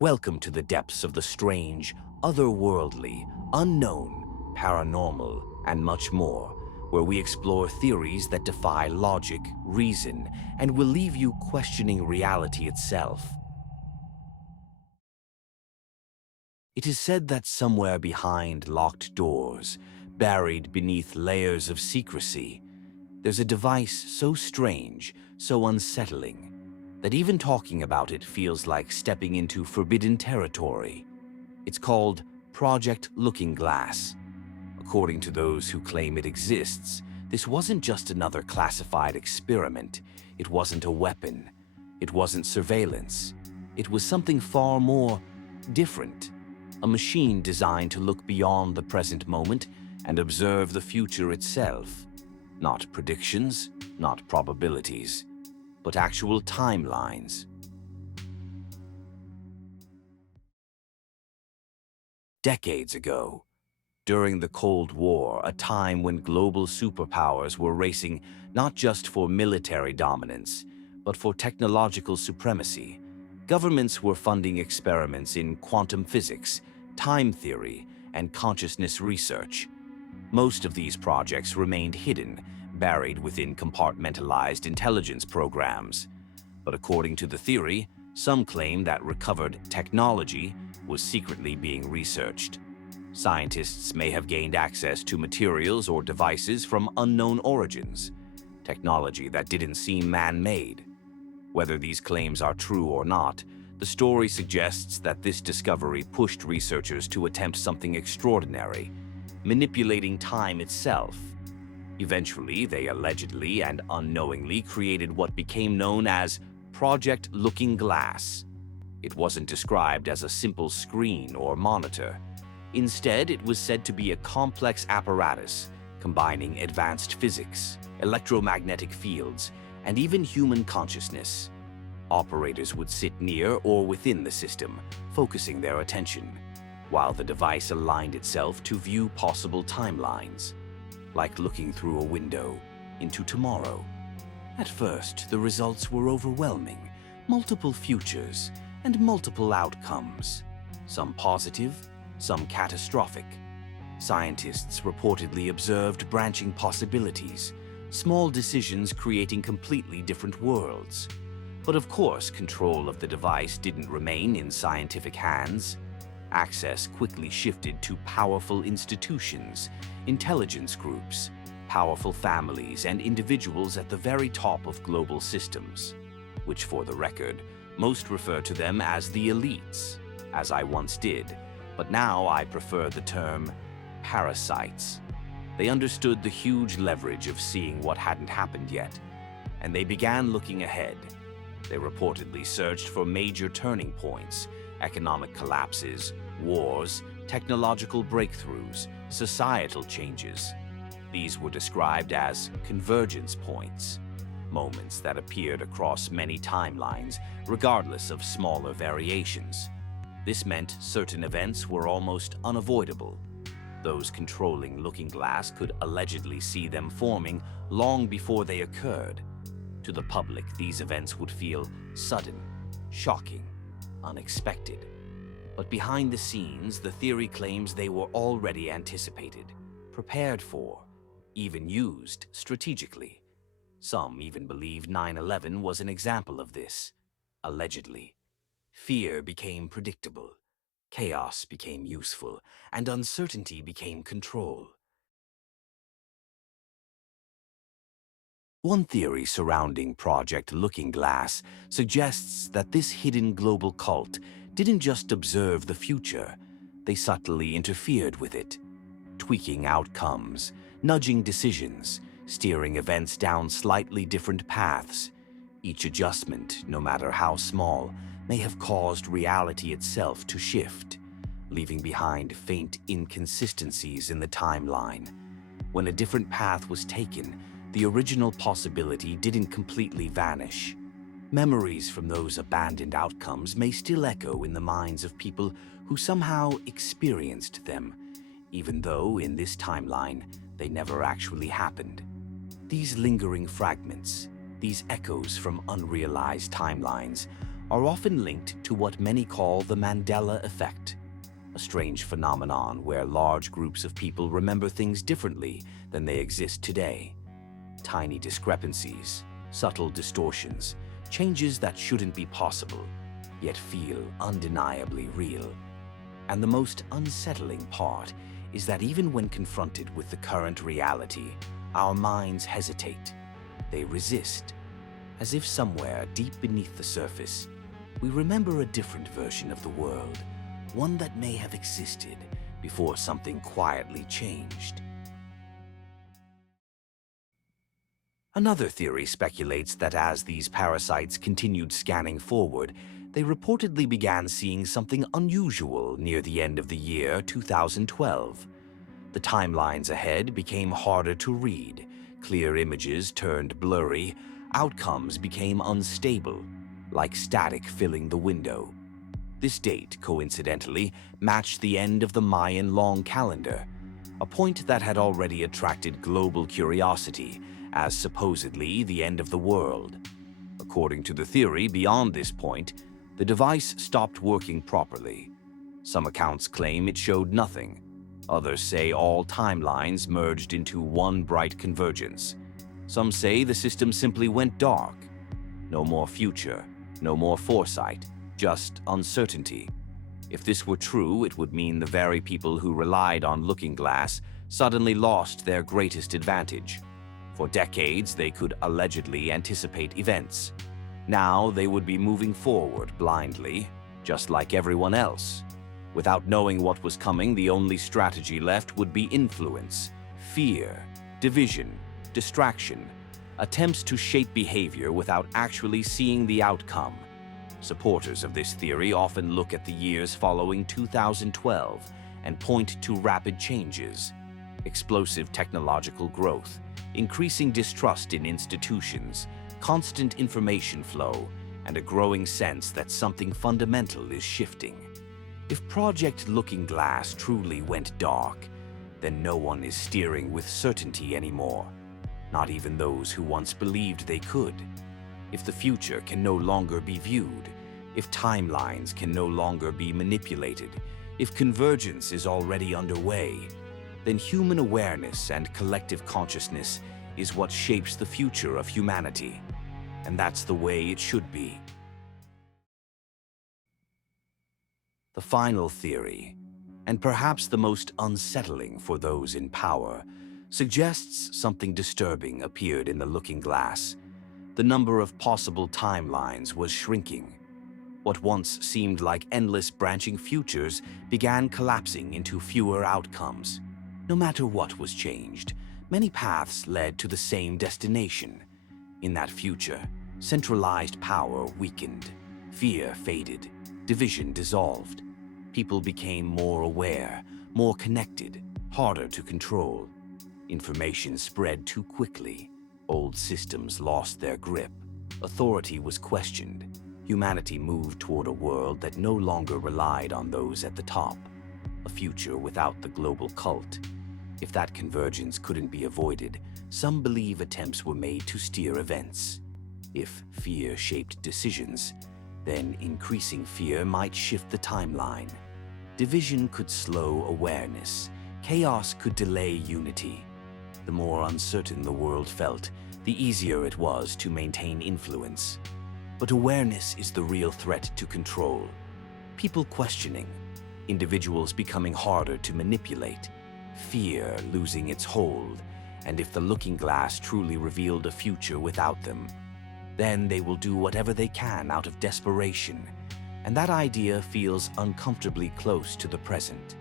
Welcome to the depths of the strange, otherworldly, unknown, paranormal, and much more, where we explore theories that defy logic, reason, and will leave you questioning reality itself. It is said that somewhere behind locked doors, buried beneath layers of secrecy, there's a device so strange, so unsettling, that even talking about it feels like stepping into forbidden territory. It's called Project Looking Glass. According to those who claim it exists, this wasn't just another classified experiment. It wasn't a weapon. It wasn't surveillance. It was something far more different. A machine designed to look beyond the present moment and observe the future itself. Not predictions, not probabilities, but actual timelines. Decades ago, during the Cold War, a time when global superpowers were racing not just for military dominance, but for technological supremacy, governments were funding experiments in quantum physics, time theory, and consciousness research. Most of these projects remained hidden, buried within compartmentalized intelligence programs. But according to the theory, some claim that recovered technology was secretly being researched. Scientists may have gained access to materials or devices from unknown origins, technology that didn't seem man-made. Whether these claims are true or not, the story suggests that this discovery pushed researchers to attempt something extraordinary, manipulating time itself. Eventually, they allegedly and unknowingly created what became known as Project Looking Glass. It wasn't described as a simple screen or monitor. Instead, it was said to be a complex apparatus combining advanced physics, electromagnetic fields, and even human consciousness. Operators would sit near or within the system, focusing their attention, while the device aligned itself to view possible timelines, like looking through a window into tomorrow. At first, the results were overwhelming, multiple futures and multiple outcomes, some positive, some catastrophic. Scientists reportedly observed branching possibilities, small decisions creating completely different worlds. But of course, control of the device didn't remain in scientific hands. Access quickly shifted to powerful institutions, intelligence groups, powerful families, and individuals at the very top of global systems, which, for the record, most refer to them as the elites, as I once did, but now I prefer the term parasites. They understood the huge leverage of seeing what hadn't happened yet, and they began looking ahead. They reportedly searched for major turning points, economic collapses, wars, technological breakthroughs, societal changes. These were described as convergence points, moments that appeared across many timelines, regardless of smaller variations. This meant certain events were almost unavoidable. Those controlling Looking Glass could allegedly see them forming long before they occurred. To the public, these events would feel sudden, shocking, unexpected. But behind the scenes, the theory claims they were already anticipated, prepared for, even used strategically. Some even believe 9/11 was an example of this, allegedly. Fear became predictable, chaos became useful, and uncertainty became control. One theory surrounding Project Looking Glass suggests that this hidden global cult didn't just observe the future, they subtly interfered with it, tweaking outcomes, nudging decisions, steering events down slightly different paths. Each adjustment, no matter how small, may have caused reality itself to shift, leaving behind faint inconsistencies in the timeline. When a different path was taken, the original possibility didn't completely vanish. Memories from those abandoned outcomes may still echo in the minds of people who somehow experienced them, even though in this timeline they never actually happened. These lingering fragments, these echoes from unrealized timelines, are often linked to what many call the Mandela effect, a strange phenomenon where large groups of people remember things differently than they exist today. Tiny discrepancies, subtle distortions, changes that shouldn't be possible, yet feel undeniably real. And the most unsettling part is that even when confronted with the current reality, our minds hesitate. They resist, as if somewhere deep beneath the surface, we remember a different version of the world, one that may have existed before something quietly changed. Another theory speculates that as these parasites continued scanning forward, they reportedly began seeing something unusual near the end of the year 2012. The timelines ahead became harder to read, clear images turned blurry, outcomes became unstable, like static filling the window. This date, coincidentally, matched the end of the Mayan long calendar, a point that had already attracted global curiosity as supposedly the end of the world. According to the theory, beyond this point, the device stopped working properly. Some accounts claim it showed nothing. Others say all timelines merged into one bright convergence. Some say the system simply went dark. No more future, no more foresight, just uncertainty. If this were true, it would mean the very people who relied on Looking Glass suddenly lost their greatest advantage. For decades, they could allegedly anticipate events. Now they would be moving forward blindly, just like everyone else. Without knowing what was coming, the only strategy left would be influence, fear, division, distraction, attempts to shape behavior without actually seeing the outcome. Supporters of this theory often look at the years following 2012 and point to rapid changes, explosive technological growth, increasing distrust in institutions, constant information flow, and a growing sense that something fundamental is shifting. If Project Looking Glass truly went dark, then no one is steering with certainty anymore, not even those who once believed they could. If the future can no longer be viewed, if timelines can no longer be manipulated, if convergence is already underway, then human awareness and collective consciousness is what shapes the future of humanity. And that's the way it should be. The final theory, and perhaps the most unsettling for those in power, suggests something disturbing appeared in the Looking Glass. The number of possible timelines was shrinking. What once seemed like endless branching futures began collapsing into fewer outcomes. No matter what was changed, many paths led to the same destination. In that future, centralized power weakened, fear faded, division dissolved. People became more aware, more connected, harder to control. Information spread too quickly. Old systems lost their grip. Authority was questioned. Humanity moved toward a world that no longer relied on those at the top. A future without the global cult. If that convergence couldn't be avoided, some believe attempts were made to steer events. If fear shaped decisions, then increasing fear might shift the timeline. Division could slow awareness. Chaos could delay unity. The more uncertain the world felt, the easier it was to maintain influence. But awareness is the real threat to control. People questioning, individuals becoming harder to manipulate, fear losing its hold, and if the Looking Glass truly revealed a future without them, then they will do whatever they can out of desperation, and that idea feels uncomfortably close to the present.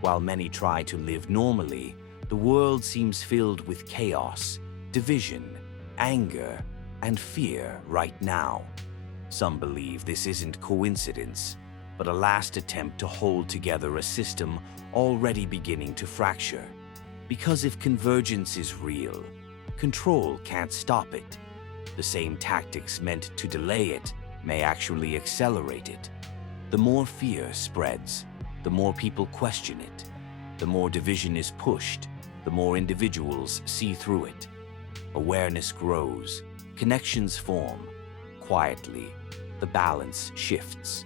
While many try to live normally, the world seems filled with chaos, division, anger, and fear right now. Some believe this isn't coincidence, but a last attempt to hold together a system already beginning to fracture. Because if convergence is real, control can't stop it. The same tactics meant to delay it may actually accelerate it. The more fear spreads, the more people question it. The more division is pushed, the more individuals see through it. Awareness grows, connections form, quietly, the balance shifts.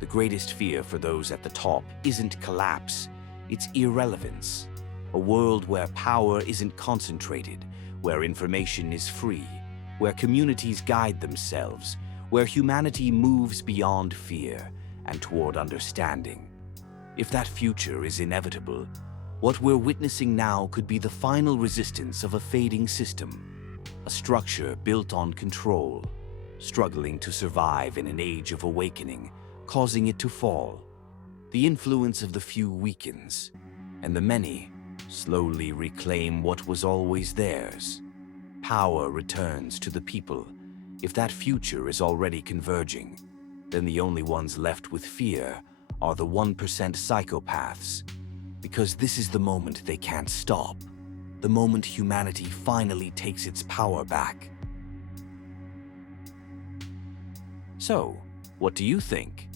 The greatest fear for those at the top isn't collapse, it's irrelevance. A world where power isn't concentrated, where information is free, where communities guide themselves, where humanity moves beyond fear and toward understanding. If that future is inevitable, what we're witnessing now could be the final resistance of a fading system, a structure built on control, struggling to survive in an age of awakening, causing it to fall. The influence of the few weakens, and the many slowly reclaim what was always theirs. Power returns to the people. If that future is already converging, then the only ones left with fear are the 1% psychopaths. Because this is the moment they can't stop, the moment humanity finally takes its power back. So, what do you think?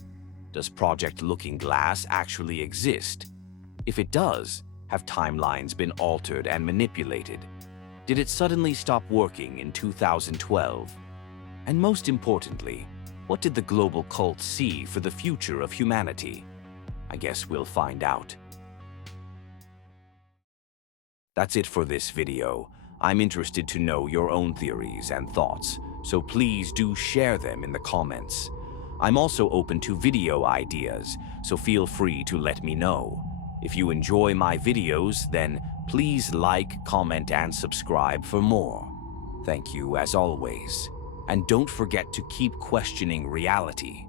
Does Project Looking Glass actually exist? If it does, have timelines been altered and manipulated? Did it suddenly stop working in 2012? And most importantly, what did the global cult see for the future of humanity? I guess we'll find out. That's it for this video. I'm interested to know your own theories and thoughts, so please do share them in the comments. I'm also open to video ideas, so feel free to let me know. If you enjoy my videos, then please like, comment, and subscribe for more. Thank you as always. And don't forget to keep questioning reality.